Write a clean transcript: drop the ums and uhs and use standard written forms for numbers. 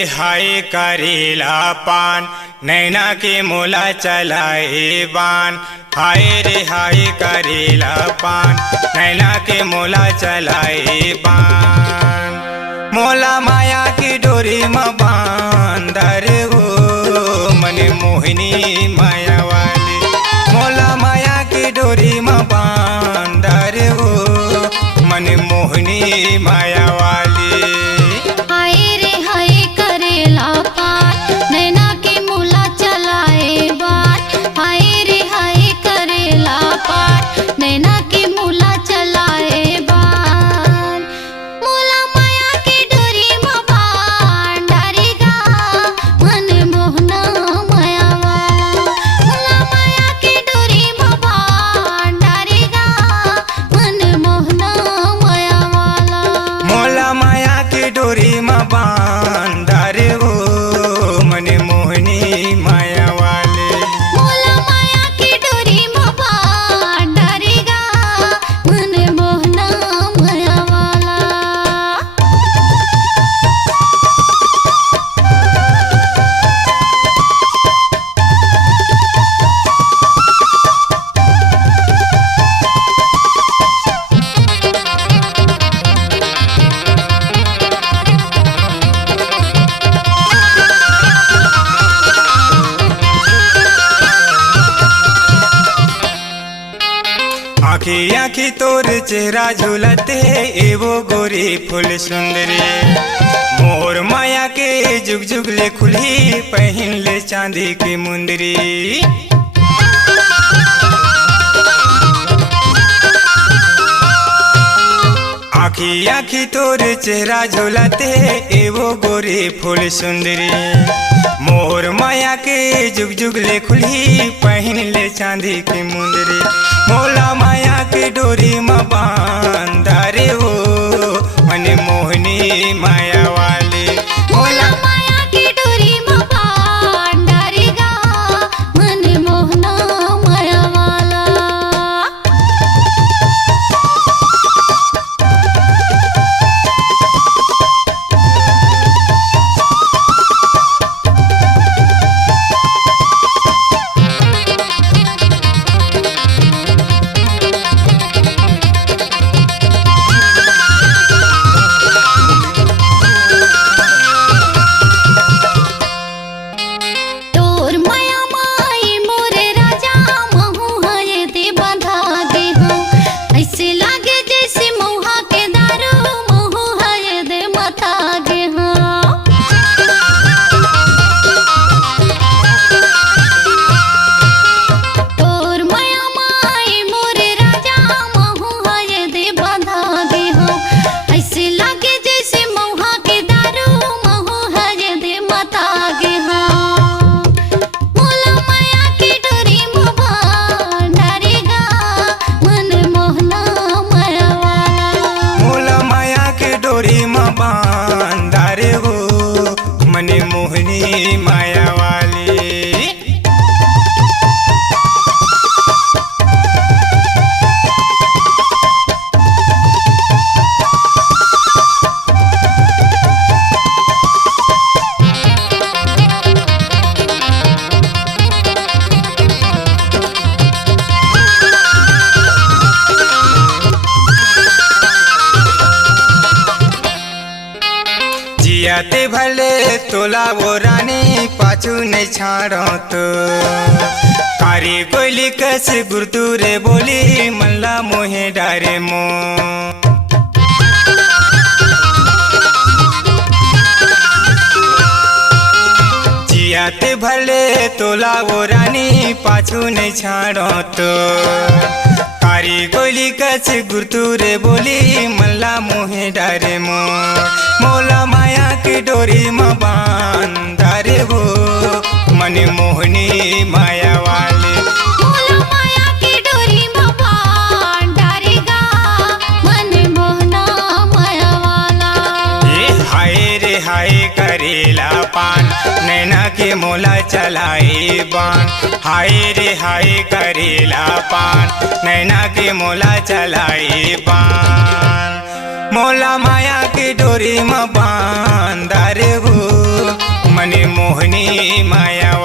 रे हाय करेला पान, नैना के मोला चलाए बान। हाय रे हाय करेला पान, नैना के मोला चलाए बान। मोला माया की डोरी में बांध रे हो मने मोहिनी माया वाली। मोला माया की डोरी में बांध रे हो मने मोहिनी माया वाली। आखी आखी तोर चेहरा झूलते एवो गोरी फूल सुंदरी। मोर माया के जुग जुग ले खुली पहन ले चांदी की मुंदरी। आखी आखी तोर चेहरा झूलते एवो गोरी फूल सुंदरी। मोर माया के जुग जुग ले खुली पहन ले चांदी की मुंदरी। मोला माया की डोरी में बांध रे हो मने मोहिनी माया वाली। मोला माया की डोरी में बांध रे गा मने मोहना माया वाला। मोहिनी माया वाली। जियाते भले तोला वो रानी पाछू नहीं छाड़ो तो। कारी कोयली कैसे गुरतुरे बोली मल्ला मोहे डारे मो। जियाते भले तोला वो रानी पाछू नहीं छाड़ो तो। कारी कोयली कैसे गुरतुरे बोली मल्ला मोहे डारे मो। मोला माया की डोरी में बांध रे हो मने मोहिनी माया वाली। मोला माया की डोरी में बांध रे गा मने मोहना माया वाला। रे हाय करेला पान, नैना के मोला चलाए बान। हाय रे हाय करेला पान, नैना के मोला चलाए बान। मोला माया की डोरी में बांध रे हो मन मोहनी मायावान।